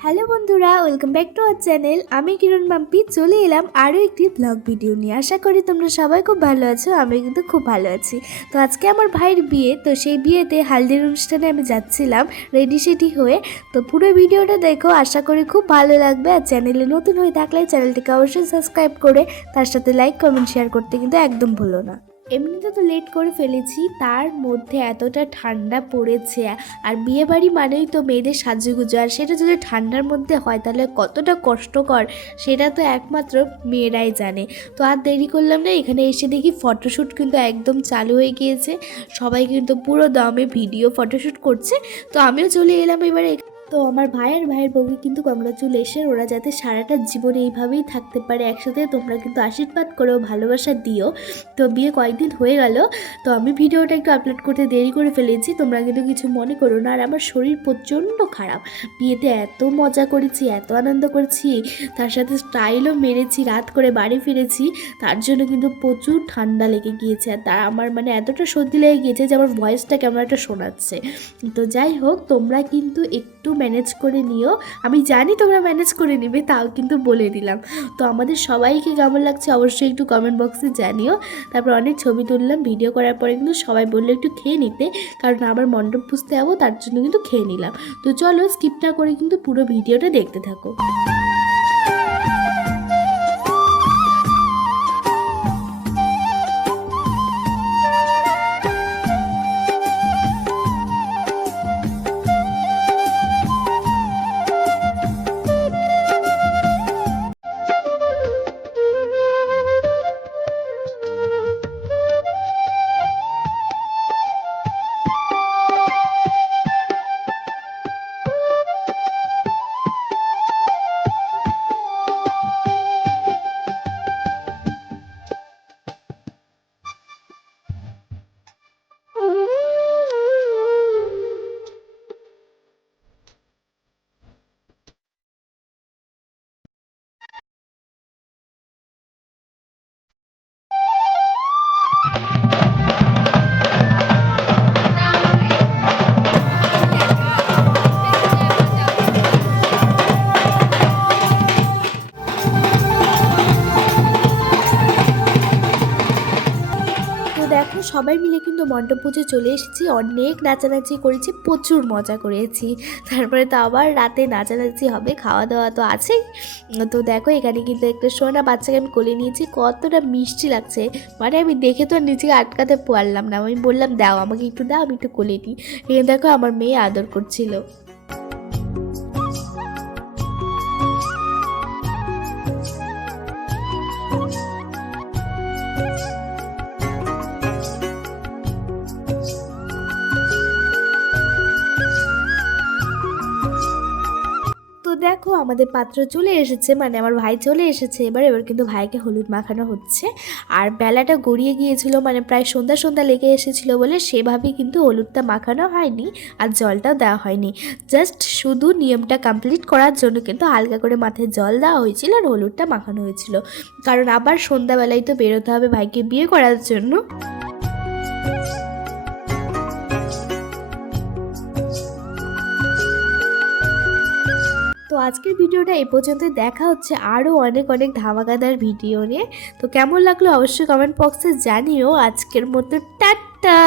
Hello বন্ধুরা, welcome back to our channel. আমি কিরণ মাম্পি চলে এলাম আরও একটি ব্লগ ভিডিও নিয়ে। আশা করি তোমরা সবাই খুব ভালো আছো, আমি কিন্তু খুব ভালো আছি। তো আজকে আমার ভাইয়ের বিয়ে, তো সেই বিয়েতে হালদির অনুষ্ঠানে আমি যাচ্ছিলাম রেডি সেডি হয়ে। তো পুরো ভিডিওটা দেখো, আশা করি খুব ভালো লাগবে। আর চ্যানেলে নতুন হয়ে থাকলে চ্যানেলটিকে অবশ্যই সাবস্ক্রাইব করে তার সাথে লাইক কমেন্ট শেয়ার করতে কিন্তু একদম ভুলো না। এমনিতে তো লেট করে ফেলেছি, তার মধ্যে এতটা ঠান্ডা পড়েছে। আর বিয়ে বাড়ি মানেই তো মেয়েদের সাজুগুজু, আর সেটা যদি ঠান্ডার মধ্যে হয় তাহলে কতটা কষ্টকর সেটা তো একমাত্র মেয়েরাই জানে। তো আর দেরি করলাম না, এখানে এসে দেখি ফটোশ্যুট কিন্তু একদম চালু হয়ে গিয়েছে। সবাই কিন্তু পুরো দমে ভিডিও ফটোশ্যুট করছে। তো আমিও চলে এলাম এবারে। তো আমার ভাইয়ের বউকে কিন্তু কংগ্রাচুলেশন, ওরা যাতে সারাটা জীবন এইভাবেই থাকতে পারে একসাথে। তোমরা কিন্তু আশীর্বাদ করো, ভালোবাসা দিও। তো বিয়ে কয়েকদিন হয়ে গেল, তো আমি ভিডিওটা একটু আপলোড করতে দেরি করে ফেলেছি, তোমরা কিন্তু কিছু মনে করো না। আর আমার শরীর প্রচণ্ড খারাপ, বিয়েতে এত মজা করেছি, এত আনন্দ করেছি, তার সাথে স্টাইলও মেরেছি, রাত করে বাড়ি ফিরেছি, তার জন্য কিন্তু প্রচুর ঠান্ডা লেগে গিয়েছে। আর তার আমার এতটা সর্দি লেগে গিয়েছে যে আমার ভয়েসটা কেমন একটা শোনাচ্ছে। তো যাই হোক, তোমরা কিন্তু একটু ম্যানেজ করে নিও। আমি জানি তোমরা ম্যানেজ করে নেবে, তাও কিন্তু বলে দিলাম। তো আমাদের সবাইকে কেমন লাগছে অবশ্যই একটু কমেন্ট বক্সে জানিও। তারপর অনেক ছবি তুললাম, ভিডিও করার পরে কিন্তু সবাই বললো একটু খেয়ে নিতে, কারণ আবার মণ্ডপ পুষতে যাবো, তার জন্য কিন্তু খেয়ে নিলাম। তো চলো স্কিপ না করে কিন্তু পুরো ভিডিওটা দেখতে থাকো। দেখো, সবাই মিলে কিন্তু মণ্ডপ পুজো চলে এসেছি, অনেক নাচানাচি করেছি, প্রচুর মজা করেছি। তারপরে তো আবার রাতে নাচানাচি হবে, খাওয়া দাওয়া তো আছেই। তো দেখো, এখানে কিন্তু একটা সোনা বাচ্চাকে আমি কোলে নিয়েছি, কতটা মিষ্টি লাগছে। আমি দেখে তো নিজেকে আটকাতে পারলাম না, আমি বললাম দাও আমাকে একটু দাও, আমি একটু কোলে নিই। এখানে দেখো আমার মেয়ে আদর করছিল। তো দেখো, আমাদের পাত্র চলে এসেছে, আমার ভাই চলে এসেছে। এবার কিন্তু ভাইকে হলুদ মাখানো হচ্ছে। আর বেলাটা গড়িয়ে গিয়েছিল, প্রায় সন্ধ্যা সন্ধ্যা লেগে এসেছিলো বলে সেভাবেই কিন্তু হলুদটা মাখানো হয়নি, আর জলটাও দেওয়া হয়নি। জাস্ট শুধু নিয়মটা কমপ্লিট করার জন্য কিন্তু হালকা করে মাথায় জল দেওয়া হয়েছিল আর হলুদটা মাখানো হয়েছিল, কারণ আবার সন্ধ্যাবেলায় তো বেরোতে হবে ভাইকে বিয়ে করার জন্য। তো আজকের ভিডিওটা এই পর্যন্তই, দেখা হচ্ছে আরও অনেক অনেক ধামাকাদার ভিডিও নিয়ে। তো কেমন লাগলো অবশ্যই কমেন্ট বক্সে জানিও। আজকের মতো টাটা।